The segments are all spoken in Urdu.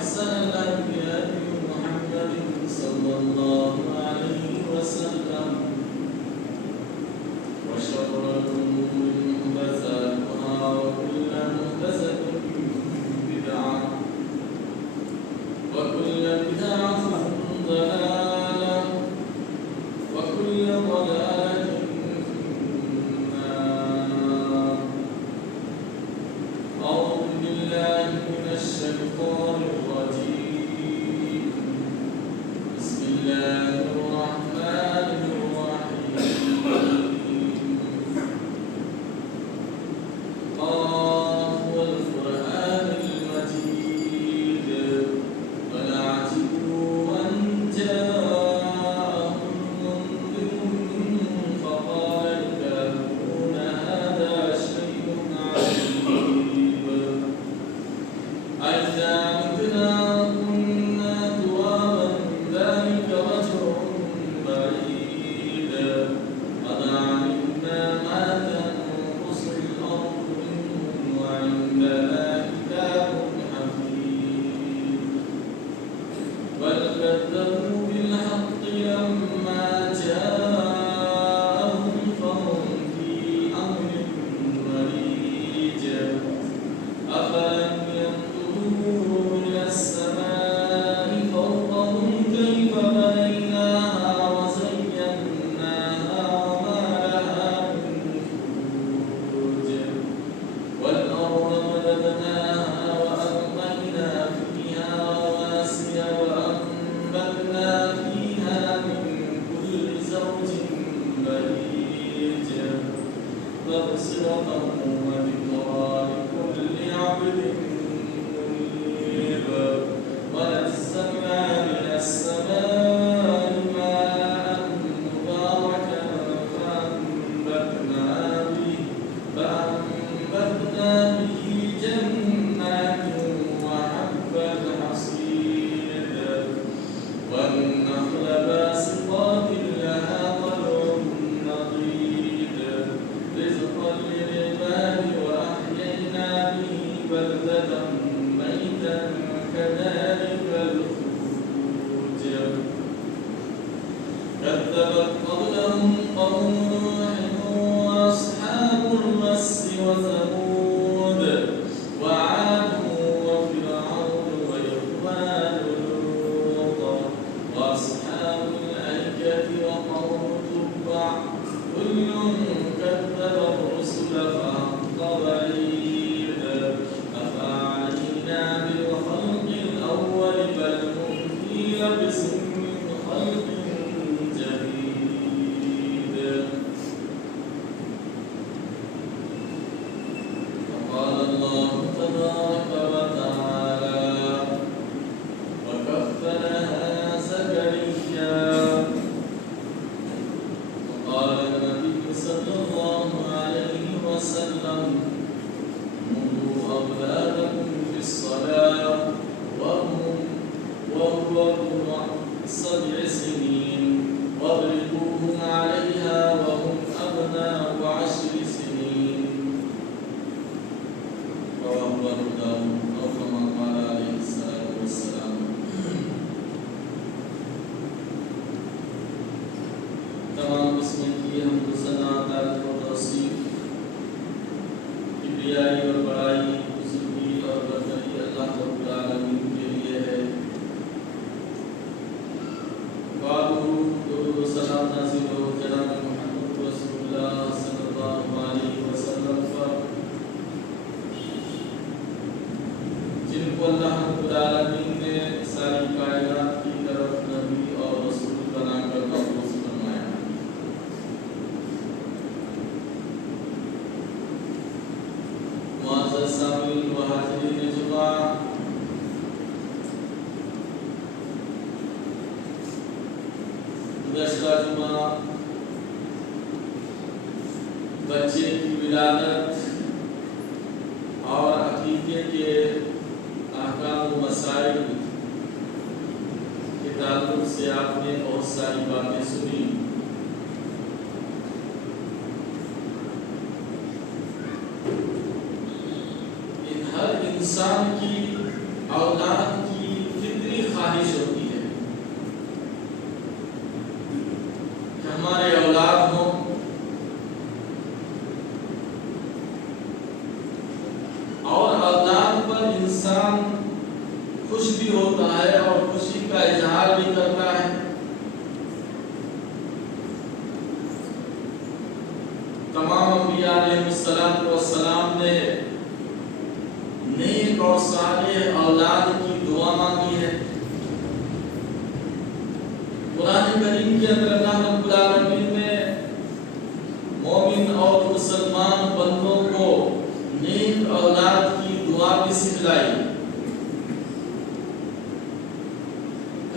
وأحسن الأنبياء محمد صلى الله عليه وسلم وشر الأمور محدثاتها وكل محدثة بدعة وكل بدعة ضلالة وكل ضلالة في النار. أعوذ بالله من الشيطان الرجيم. بسم الله الرحمن الرحيم. قاف والقرآن المجيد بل عجبوا أن جاءهم منذر منهم فقال الكافرون هذا شيء عجيب أإذا متنا كنا ترابا ذلك رجع بعيد قد علمنا ما تنقص الأرض منهم وعندنا كتاب حفيظ بل كذبوا بالحق لما جاءهم فهم في أمر مريج أفلم ينظروا إلى السماء فوقهم كيف بنيناها وزيناها وما لها من فروج والأرض مددناها وألقينا فيها رواسي وأنبتنا فيها من كل زوج بهيج تبصرة وذكرى لكل عبد منيب ونزلنا من السماء ماء مباركا فأنبتنا به جنات وحب الحصيد والنخل باسقات لها طلع نضيد رزقا للعباد وأحيينا به بلدة ميتا كذلك الخروج كذبت قبلهم قوم نوح وأصحاب الرس وثمود وعاد وفرعون وإخوان لوط وأصحاب الأيكة وقوم تبع كل كذب الرسل فحق وعيد أفعلينا بالخلق الأول بل هم في لبس من خلق جديد. وقال الله تبارك وتعالى وكفلها زكريا وقال النبي صلى الله عليه وسلم مروا أولادكم بالصلاة وهو ابن 7 سنين واضربوهم عليها وهم أبناء 10 سنين. رواه أبو داود أو كما قال عليه الصلاة والسلام. تمام قسمیں کی حمد و ثنا تعریف و توصیف کبریائی اور بڑائی بزرگی اور برتری اللہ رب العالمین کے لیے ہے. درود و سلام نازل ہو جناب محمد رسول اللہ صلی اللہ علیہ وسلم پر جن کو اللہ رب العالمین نے ساری کائنات کی طرف نبی اور رسول بنا کر مبعوث فرمایا. معزز سامعین و حاضرین جمعہ، گزشتہ جمعہ بچے کی ولادت اور عقیدے کے احکام و مسائل کے تعلق سے آپ نے بہت ساری باتیں سنی. ہر انسان کی اولاد کی خوشی ہوتا ہے اور خوشی کا اظہار بھی کرتا ہے۔ تمام انبیاء علیہ السلام نے نیک اور صالح اولاد کی دعا مانگی ہے۔ قرآن کریم کے اندر اللہ رب العالمین نے مومن اور مسلمان بندوں کو نیک اولاد کی دعا بھی سکھلائی۔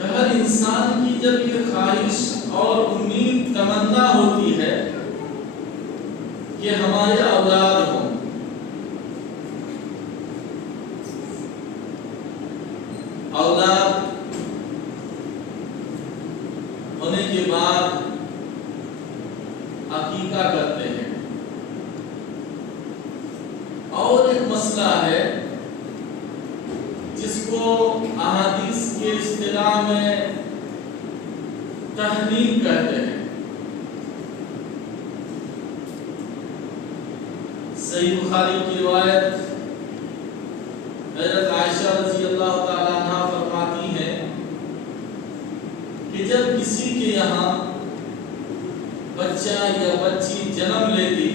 ہر انسان کی جب یہ خواہش اور امید تمنا ہوتی ہے کہ ہمارے اولاد ہوں، اولاد ہونے کے بعد عقیقہ کرتے ہیں، اور ایک مسئلہ ہے جس کو احادیث کے اصطلاح میں تحنیک کہتے ہیں۔ صحیح بخاری کی روایت حضرت عائشہ رضی اللہ تعالیٰ عنہا فرماتی ہیں کہ جب کسی کے یہاں بچہ یا بچی جنم لیتی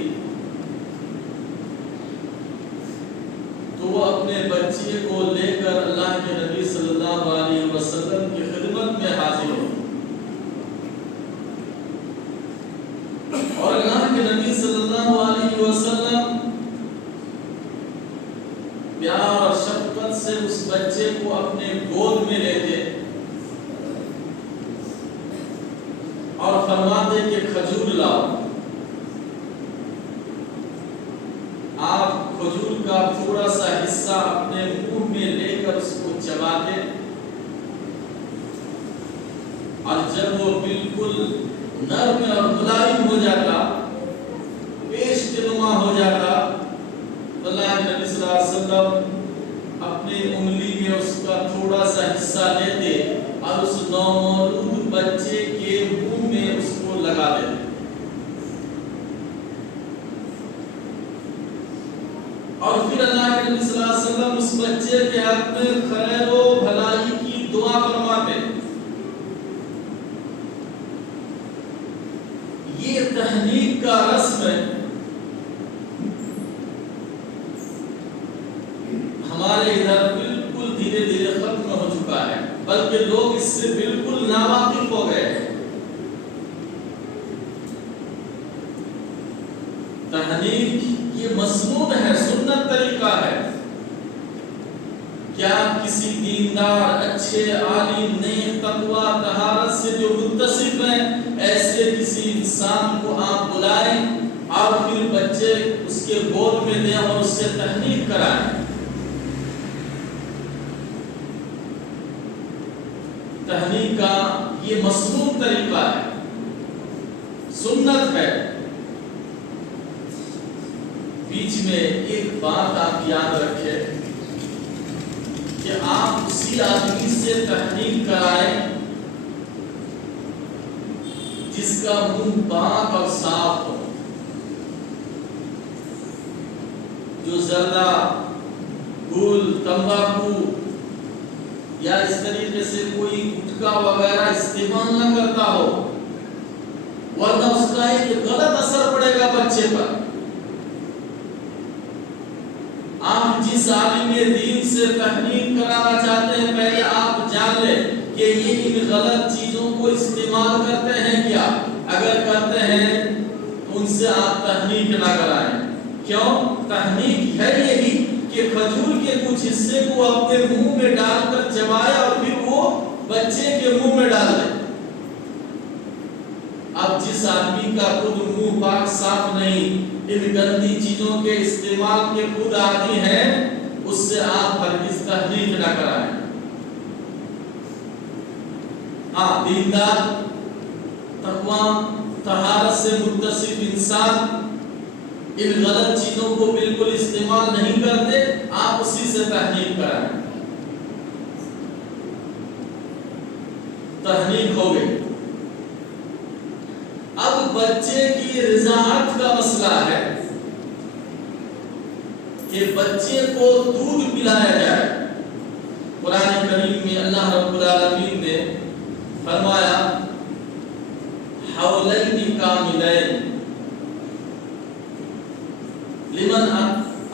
تو وہ اپنے بچے کو لے کر اللہ کے نبی صلی اللہ علیہ وسلم کی خدمت میں حاضر ہو، اور اللہ کے نبی صلی اللہ علیہ وسلم پیار اور شفقت سے اس بچے کو اپنے گود میں لیتے اور فرماتے کہ کھجور لاؤ۔ آپ کھجور کا تھوڑا سا حصہ اپنے منہ میں لے کر اس کو چباتے، اور جب وہ بالکل نرم اور ملائم ہو جاتا، پیشت نما ہو جاتا، اللہ کے نبی صلی اللہ علیہ وسلم اپنی انگلی میں اس کا تھوڑا سا حصہ لیتے اور اس نومولود بچے کے منہ میں اس کو لگا دیتے۔ اور پھر اللہ کے نبی صلی اللہ علیہ وسلم اس بچے کے حق میں خیر و بھلائی کی دعا فرماتے۔ یہ تحنیک کا رسم ہے، ہمارے ادھر بالکل دھیرے دھیرے ختم ہو چکا ہے، بلکہ لوگ اس سے بالکل ناواقف ہو گئے ہیں۔ تحنیک یہ مسنون ہے، سنت طریقہ ہے۔ کیا کسی دیندار، اچھے عالم، نیک، تقوی، طہارت سے جو متصف ہیں، ایسے کسی انسان کو آپ بلائیں اور پھر بچے اس کے گود میں دیں اور اس سے تحنیک کرائیں؟ تحنیک کا یہ مسنون طریقہ ہے، سنت ہے۔ بیچ میں ایک بات آپ یاد رکھیں کہ آپ اسی آدمی سے تحنیک کرائیں جس کا منہ پاک اور صاف ہو، جو زردہ، گل، تمباکو یا اس طریقے سے کوئی گٹکا وغیرہ استعمال نہ کرتا ہو، ورنہ اس کا ایک غلط اثر پڑے گا بچے پر۔ آپ جس عالم دین سے تحنیک کرانا چاہتے ہیں، پہلے آپ جان لیں کہ یہ ان غلط چیزوں کو استعمال کرتے ہیں کیا۔ اگر کرتے ہیں تو ان سے آپ تحنیک نہ کرائیں۔ کیوں؟ تحنیک ہے یہی کہ کھجور کے کچھ حصے کو اپنے منہ میں ڈال کر چبائے اور پھر وہ بچے کے منہ میں ڈال دیں۔ اب جس آدمی کا خود منہ پاک صاف نہیں، ان گندی چیزوں کے استعمال کے خود عادی ہیں، اس سے آپ ہرگز تحنیک نہ کرائیں۔ ہاں، دیندار، تقوی، طہارت سے متصف انسان ان غلط چیزوں کو بالکل استعمال نہیں کرتے، آپ اسی سے تحنیک کرائیں۔ تحنیک ہو گئی۔ اب بچے کی رضاعت کا مسئلہ ہے کہ بچے کو دودھ پلایا جائے۔ قرآن کریم میں العالمین نے فرمایا حولین کاملین لمن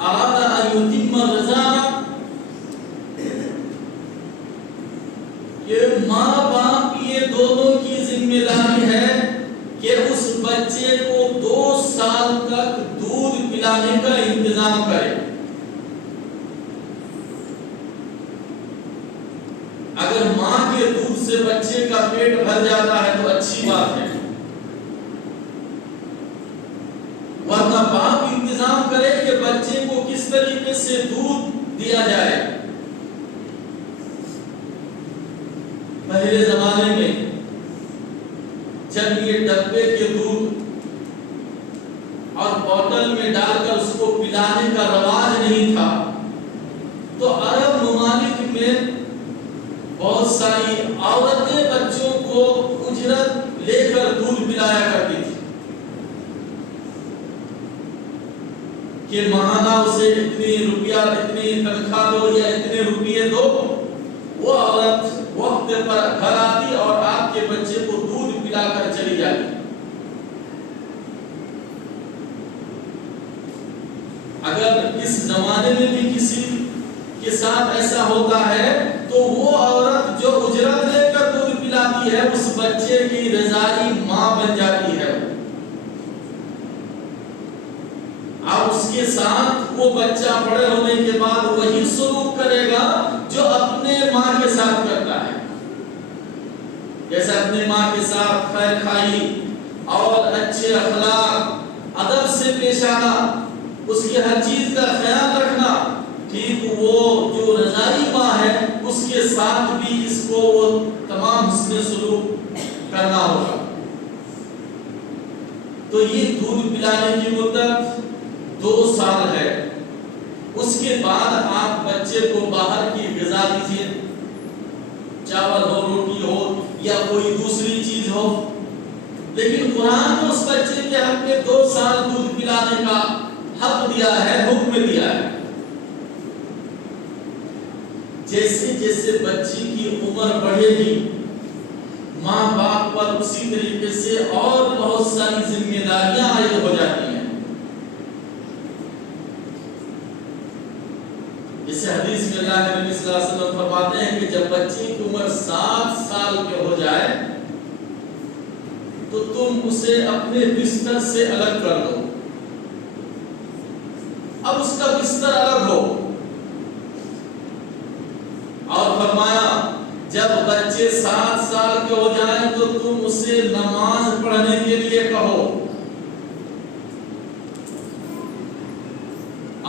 اراد ان یتم الرضاعہ، کہ ماں باپ یہ دونوں کی ذمہ داری ہے کہ اس بچے کو 2 سال تک دودھ پلانے کا انتظام کرے۔ اگر ماں کے دودھ سے بچے کا پیٹ بھر جاتا ہے تو اچھی بات ہے، ورنہ باپ انتظام کرے کہ بچے کو کس طریقے سے دودھ دیا جائے۔ پہلے زمانے میں جب یہ ڈبے کے دودھ اور بوتل میں ڈال کر اس کو پلانے کا رواج نہیں تھا، تو عرب ممالک میں بہت ساری عورتیں بچوں کو اجرت لے کر دودھ پلایا کرتی تھی کہ ماہانہ اسے اتنی روپیہ، اتنی تنخواہ دو یا اتنے روپیے دو، وہ عورت وقت پر گھر آتی اور آپ کے بچے کو دودھ پلا کر چلی جاتی۔ اگر اس زمانے میں بھی کسی کے ساتھ ایسا ہوتا ہے تو وہ عورت جو اجرت لے کر دودھ پلاتی ہے اس بچے کی رضاعی ماں بن جاتی ہے، اور اس کے ساتھ وہ بچہ بڑے ہونے کے بعد وہی سلوک کرے گا جو اپنے ماں کے ساتھ کرتا ہے، جیسے اپنے ماں کے ساتھ خیر خواہی اور اچھے اخلاق، ادب سے پیش آنا، اس کی ہر چیز کا خیال رکھنا، ٹھیک وہ جو رضاعی ماں ہے اس کے ساتھ بھی اس کو وہ تمام حسن سلوک کرنا ہوگا۔ تو یہ دودھ پلانے کی مدت 2 سال ہے۔ اس کے بعد آپ بچے کو باہر کی غذا دیجیے، چاول ہو، روٹی ہو یا کوئی دوسری چیز ہو، لیکن قرآن نے اس بچے کے حق میں 2 سال دودھ پلانے کا حق دیا ہے، حکم دیا ہے۔ جیسے جیسے بچی کی عمر بڑھے گی ماں باپ پر اسی طریقے سے اور بہت ساری ذمہ داریاں عائد ہو جاتی ہیں۔ جیسے حدیث میں اللہ کے نبی صلی اللہ علیہ وسلم فرماتے ہیں کہ جب بچے کی عمر 7 سال کے ہو جائے تو تم اسے اپنے بستر سے الگ کر دو۔ اب اس کا بستر الگ ہو، اور فرمایا جب بچے 7 سال کے ہو جائیں تو تم اسے نماز پڑھنے کے لیے کہو،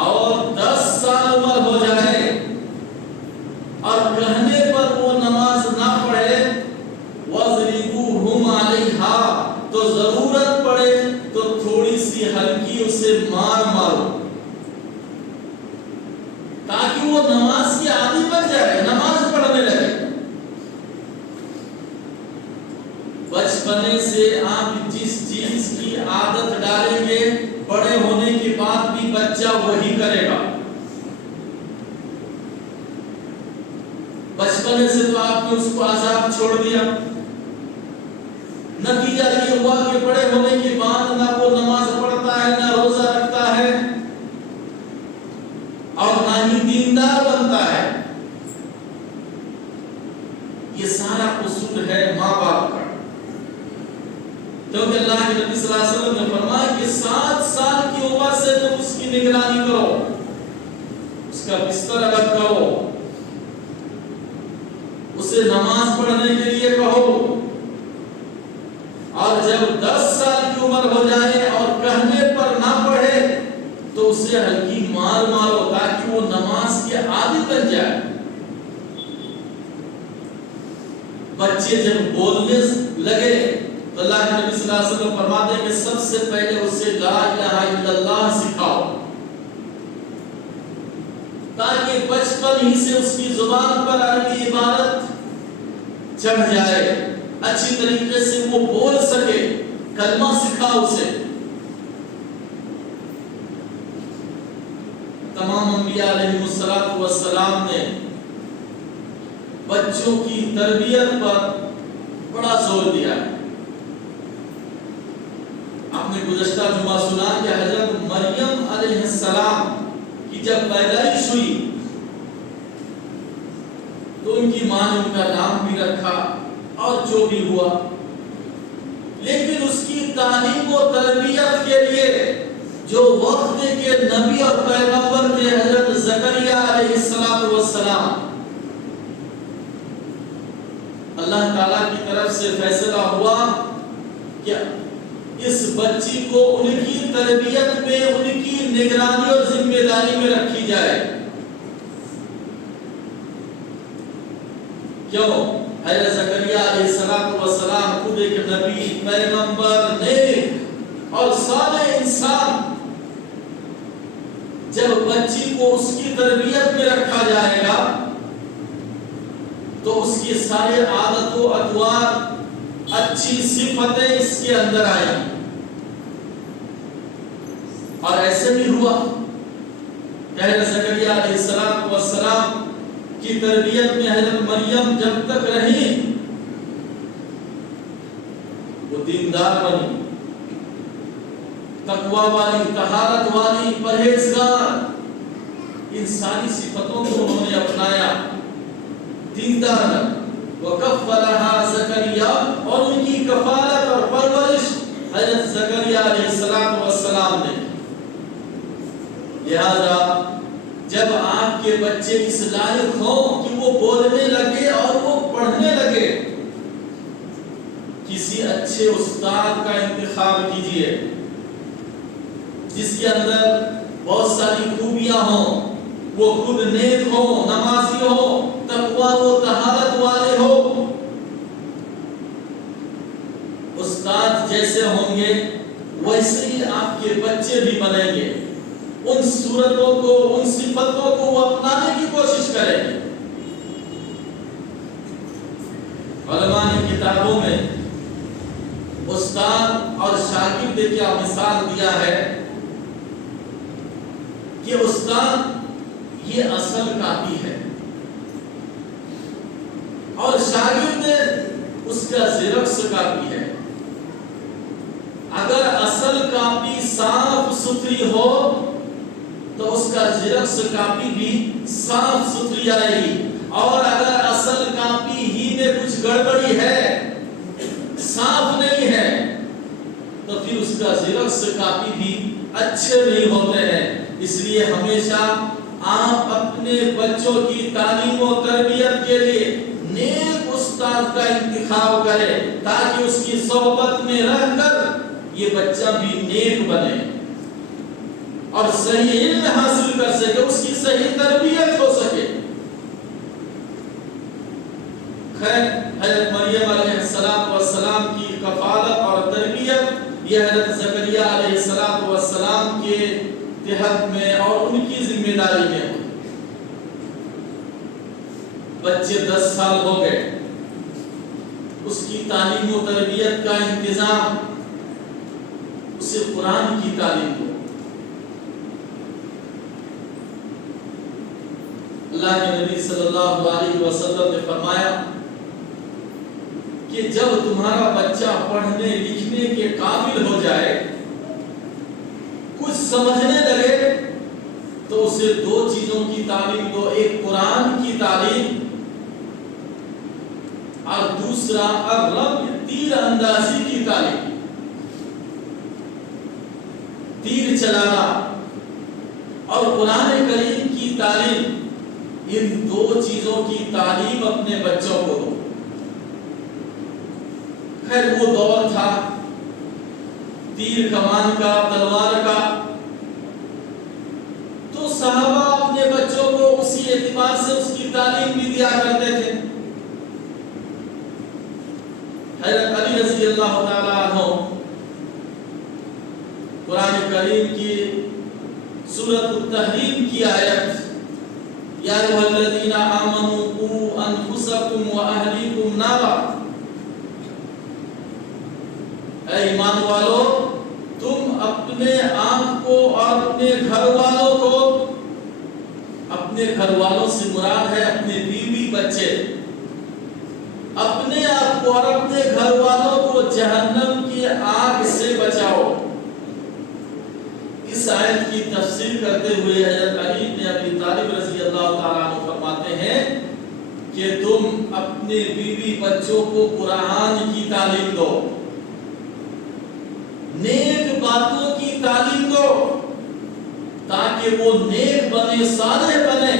اور 10 سال عمر ہو جائے اور کہنے پر وہ نماز نہ پڑھے، وَاضْرِبُوهُمْ عَلَيْهَا، تو ضرورت پڑے تو تھوڑی سی ہلکی اسے مارو، تاکہ وہ نماز کی عادی بن جائے، نماز پڑھنے لگے۔ بچپنے سے آپ جس چیز کی عادت ڈالیں گے بڑے ہونے کے بعد بھی بچہ وہی کرے گا۔ بچپنے سے تو آپ نے اس کو آزاد چھوڑ دیا، نتیجہ یہ ہوا کہ بڑے ہونے کے بعد نہ وہ نماز پڑھتا ہے، نہ روزہ رکھتا ہے، اور نہ ہی دیندار بنتا ہے۔ یہ سارا قصور ہے ماں باپ کا، کیونکہ اللہ کے نبی صلی اللہ علیہ وسلم نے فرمایا کہ 7 سال کی عمر سے تم اس کی نگرانی کرو، اس کا بستر الگ کرو، اسے نماز پڑھنے کے لیے کہو، اور جب 10 سال کی عمر ہو جائے اور کہنے پر نہ پڑھے تو اسے ہلکی مارو تاکہ وہ نماز کے عادی بن جائے۔ بچے جب بولنے لگے تو اللہ کے نبی صلی اللہ علیہ وسلم فرماتے ہیں کہ سب سے پہلے اسے لا الہ الا اللہ سکھاؤ، تاکہ بچپن ہی سے اس کی زبان پر عربی عبارت چڑھ جائے، اچھی طریقے سے وہ بول سکے، کلمہ سکھاؤ اسے۔ تمام انبیاء علیہ السلام نے بچوں کی تربیت پر بڑا زور دیا ہے۔ آپ نے گزشتہ جمعہ سنا کہ حضرت مریم علیہ السلام کی جب پیدائش ہوئی تو ان کی ماں نے ان کا نام بھی رکھا اور جو بھی ہوا، لیکن اس کی تعلیم و تربیت کے لیے جو وقت کے نبی اور پیغمبر تھے حضرت زکریا علیہ السلام، اللہ تعالیٰ کی طرف سے فیصلہ ہوا کہ اس بچی کو ان کی تربیت میں، ان کی نگرانی اور ذمہ داری میں رکھی جائے۔ کیوں؟ حضرت زکریا علیہ السلام خود ایک نبی، پیغمبر، نیک اور صالح انسان، جب بچی کو اس کی تربیت میں رکھا جائے گا تو اس کی سارے عادت و اطوار، اچھی صفتیں اس کے اندر آئیں گی۔ اور ایسے بھی ہوا کہ حضرت زکریا علیہ السلام کی تربیت میں حضرت مریم جب تک رہی وہ دیندار بنی، تقوی والی، طہارت والی، پرہیزگار، ان ساری صفتوں کو انہوں نے اپنایا، دیندار۔ وَكَفَّلَهَا زَكَرِيَّا، اور ان کی کفالت اور پرورش حضرت زکریا علیہ السلام نے۔ لہذا جب آپ کے بچے اس لائق ہوں کہ وہ بولنے لگے اور وہ پڑھنے لگے، کسی اچھے استاد کا انتخاب کیجئے جس کے اندر بہت ساری خوبیاں ہوں، وہ خود نیک ہو، نمازی ہو، تقویٰ و طہارت والے ہو۔ استاد جیسے ہوں گے ویسے ہی آپ کے بچے بھی بنیں گے، ان صورتوں کو، ان صفتوں کو وہ اپنانے کی کوشش کریں گے۔ علماء نے کتابوں میں استاد اور شاگرد کیا مثال دیا ہے کہ استاد یہ اصل کاپی ہے اور شاگرد اس کا زیرکس کاپی ہے۔ اگر اصل کاپی صاف ستھری ہو تو اس کا زیرکس کاپی بھی صاف ستھری آئے گی، اور اگر اصل کاپی ہی میں کچھ گڑبڑی ہے، صاف نہیں ہے، تو پھر اس کا زیرکس کاپی بھی اچھے نہیں ہوتے ہیں۔ اس لیے ہمیشہ آپ اپنے بچوں کی تعلیم و تربیت کے لیے نیک استاد کا انتخاب کریں تاکہ اس کی صحبت میں رہ کر یہ بچہ بھی نیک بنے اور صحیح علم حاصل کر سکے، اس کی صحیح تربیت ہو سکے۔ خیر، حضرت مریم علیہ السلام کی کفالت اور تربیت یہ حضرت زکریا علیہ السلام کے تحت میں اور ان کی ذمہ داری میں ہوئی۔ بچے 10 سال ہو گئے، اس کی تعلیم و تربیت کا انتظام، اسے قرآن کی تعلیم دو۔ اللہ کے نبی صلی اللہ علیہ وسلم نے فرمایا کہ جب تمہارا بچہ پڑھنے لکھنے کے قابل ہو جائے، کچھ سمجھنے لگے، تو اسے 2 چیزوں کی تعلیم دو، ایک قرآن کی تعلیم اور دوسرا الرمي، تیر اندازی کی تعلیم، تیر چلانا اور قرآن کریم کی تعلیم، ان 2 چیزوں کی تعلیم اپنے بچوں کو دو۔ خیر، وہ دور تھا تیر کمان کا، تلوار کا، تو صحابہ اپنے بچوں کو اسی اعتبار سے اس کی تعلیم بھی دیا کرتے تھے۔ حضرت علی رضی اللہ تعالیٰ عنہ قرآن کریم کی سورۃ التحریم کی آیت یا ایھا الذین آمنوا قوا انفسکم واہلیکم نارا، اے ایمان والو، تم اپنے آپ کو اور اپنے گھر والوں کو، اپنے گھر والوں سے مراد ہے اپنے بیوی بچے، کو اور اپنے گھر والوں کو جہنم کی آگ سے بچاؤ۔ اس آیت کی تفسیر کرتے ہوئے حضرت علی بن ابی طالب رضی اللہ تعالیٰ عنہ فرماتے ہیں کہ تم اپنے بیوی بچوں کو قرآن کی تعلیم دو، نیک باتوں کی تعلیم دو، تاکہ وہ نیک بنے، صالح بنے،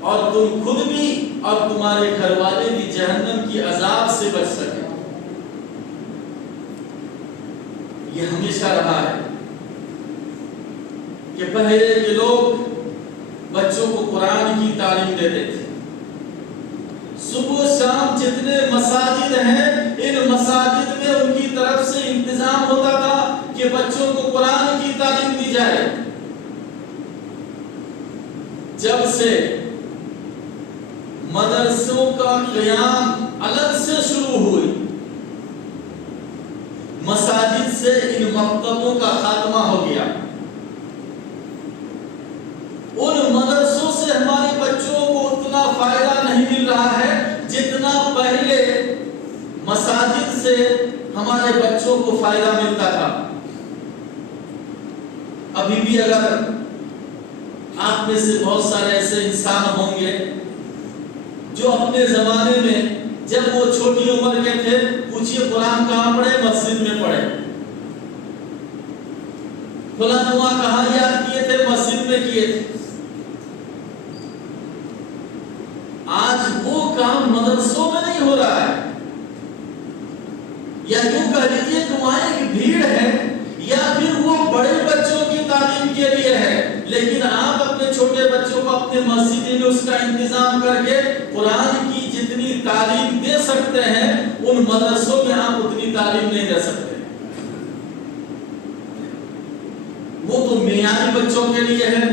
اور تم خود بھی اور تمہارے گھر والے بھی جہنم کی عذاب سے بچ سکیں۔ یہ ہمیشہ رہا ہے کہ پہلے کے لوگ بچوں کو قرآن کی تعلیم دیتے تھے۔ صبح و شام جتنے مساجد ہیں، ان مساجد میں ان کی طرف سے انتظام ہوتا تھا کہ بچوں کو قرآن کی تعلیم دی جائے۔ جب سے مدرسوں کا قیام الگ سے شروع ہوئی، مساجد سے ان مکتبوں کا خاتمہ ہو گیا۔ ان مدرسوں سے ہمارے بچوں کو اتنا فائدہ نہیں مل رہا ہے جتنا پہلے مساجد سے ہمارے بچوں کو فائدہ ملتا تھا۔ ابھی بھی اگر آپ میں سے بہت سارے ایسے انسان ہوں گے جو اپنے زمانے میں جب وہ چھوٹی عمر کے تھے، پوچھئے قرآن کہاں پڑھے؟ مسجد میں پڑھے۔ فلاں دعا کہاں یاد کیے تھے؟ مسجد میں کیے تھے۔ آج وہ کام مدرسوں میں نہیں ہو رہا ہے، یا یوں کہہ لیجیے کہ وہاں ایک بھیڑ ہے، یا پھر وہ بڑے بچوں کی تعلیم کے لیے ہے، لیکن آپ اپنے چھوٹے بچوں کو اپنے مسجد میں اس کا انتظام کر کے قرآن کی جتنی تعلیم دے سکتے ہیں ان مدرسوں میں آپ اتنی تعلیم نہیں دے سکتے۔ وہ تو معیاری بچوں کے لیے ہے،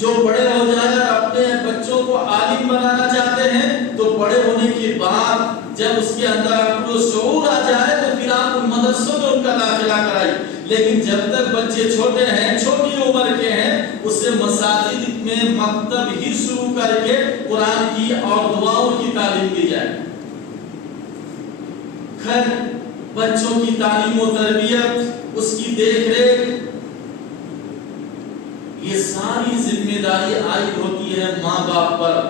جو بڑے ہو جائے اور اپنے بچوں کو عالم بنانا چاہتے ہیں تو بڑے ہونے کے بعد جب اس کے اندر آپ کو شعور آ جائے تو پھر آپ ان مدرسوں میں ان کا داخلہ کرائیں۔ لیکن جب تک بچے چھوٹے ہیں، چھوٹی عمر کے ہیں، اسے مساجد میں مکتب ہی شروع کر کے قرآن کی اور دعاؤں کی تعلیم دی جائے۔ خیر، بچوں کی تعلیم و تربیت، اس کی دیکھ ریکھ، یہ ساری ذمہ داری عائد ہوتی ہے ماں باپ پر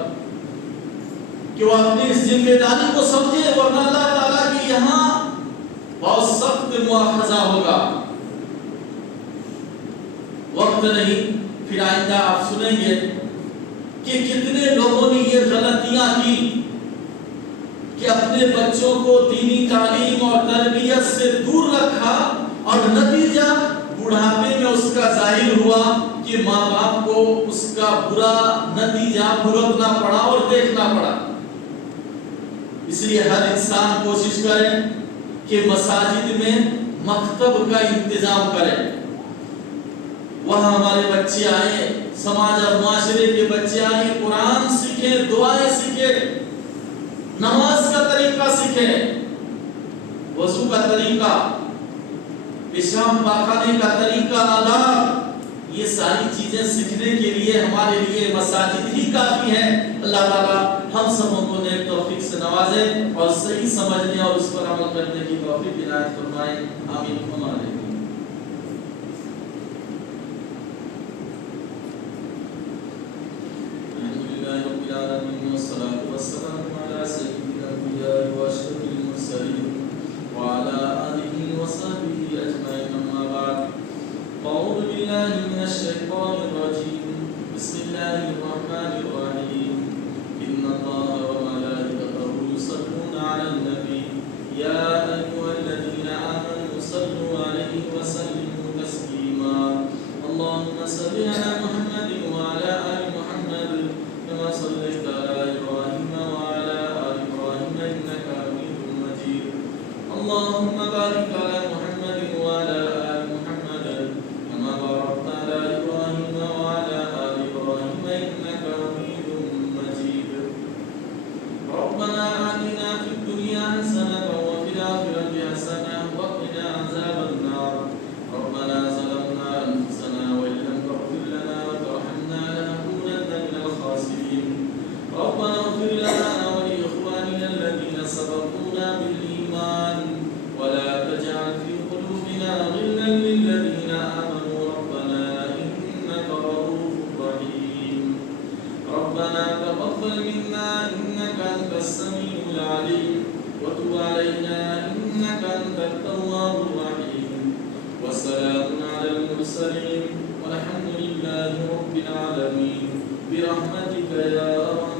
کہ وہ اپنی اس ذمہ داری کو سمجھے، ورنہ اللہ تعالیٰ کی یہاں بہت سخت مواخذہ ہوگا۔ وقت نہیں، پھر آئندہ آپ سنیں گے کہ کتنے لوگوں نے یہ غلطیاں کی کہ اپنے بچوں کو دینی تعلیم اور تربیت سے دور رکھا، اور نتیجہ بڑھاپے میں اس کا ظاہر ہوا کہ ماں باپ کو اس کا برا نتیجہ بھگتنا پڑا اور دیکھنا پڑا۔ اس لیے ہر انسان کوشش کرے کہ مساجد میں مکتب کا انتظام کرے، وہاں ہمارے بچے آئیں، سماج اور معاشرے کے بچے آئیں، قرآن سیکھیں، دعائیں سیکھیں، نماز کا طریقہ سیکھیں، وضو کا طریقہ، پیشاب پاخانے کا طریقہ، آداب، یہ ساری چیزیں سیکھنے کے لیے ہمارے لیے مساجد ہی کافی ہیں۔ اللہ تعالیٰ ہم سبوں کو نیک توفیق سے نوازے اور صحیح سمجھنے اور اس پر عمل کرنے کی توفیق عنایت فرمائے، آمین ہمارے۔ الحمدللہ رب العالمین والصلاة والسلام علی سید الانبیاء واشرف المرسلین وعلی آلہ وصحبہ اجمعین، اما بعد۔ اعوذ باللہ من الشیطان الرجیم، بسم اللہ الرحمن الرحیم، ان اللہ وملائکتہ یصلون علی النبی یا ایھا الذین آمنوا صلوا علیہ وسلموا تسلیما، اللہم صل علی محمد وعلی آل محمد کما صلیت علی ابراہیم وعلی آل ابراہیم انک حمید مجید، اللہم بارک علی محمد وعلی آل محمد كما باركت على إبراهيم وعلى آل إبراهيم إنك حميد مجيد، ربنا آتنا في الدنيا حسنة وفي الآخرة حسنة وقنا عذاب النار، ربنا ظلمنا أنفسنا وإن لم تغفر لنا وترحمنا لنكونن من الخاسرين، ربنا اغفر لنا ولإخواننا الذين سبقونا بالإيمان التواب الرحيم. والسلام على المرسلين والحمد لله رب العالمين برحمتك يا أرحم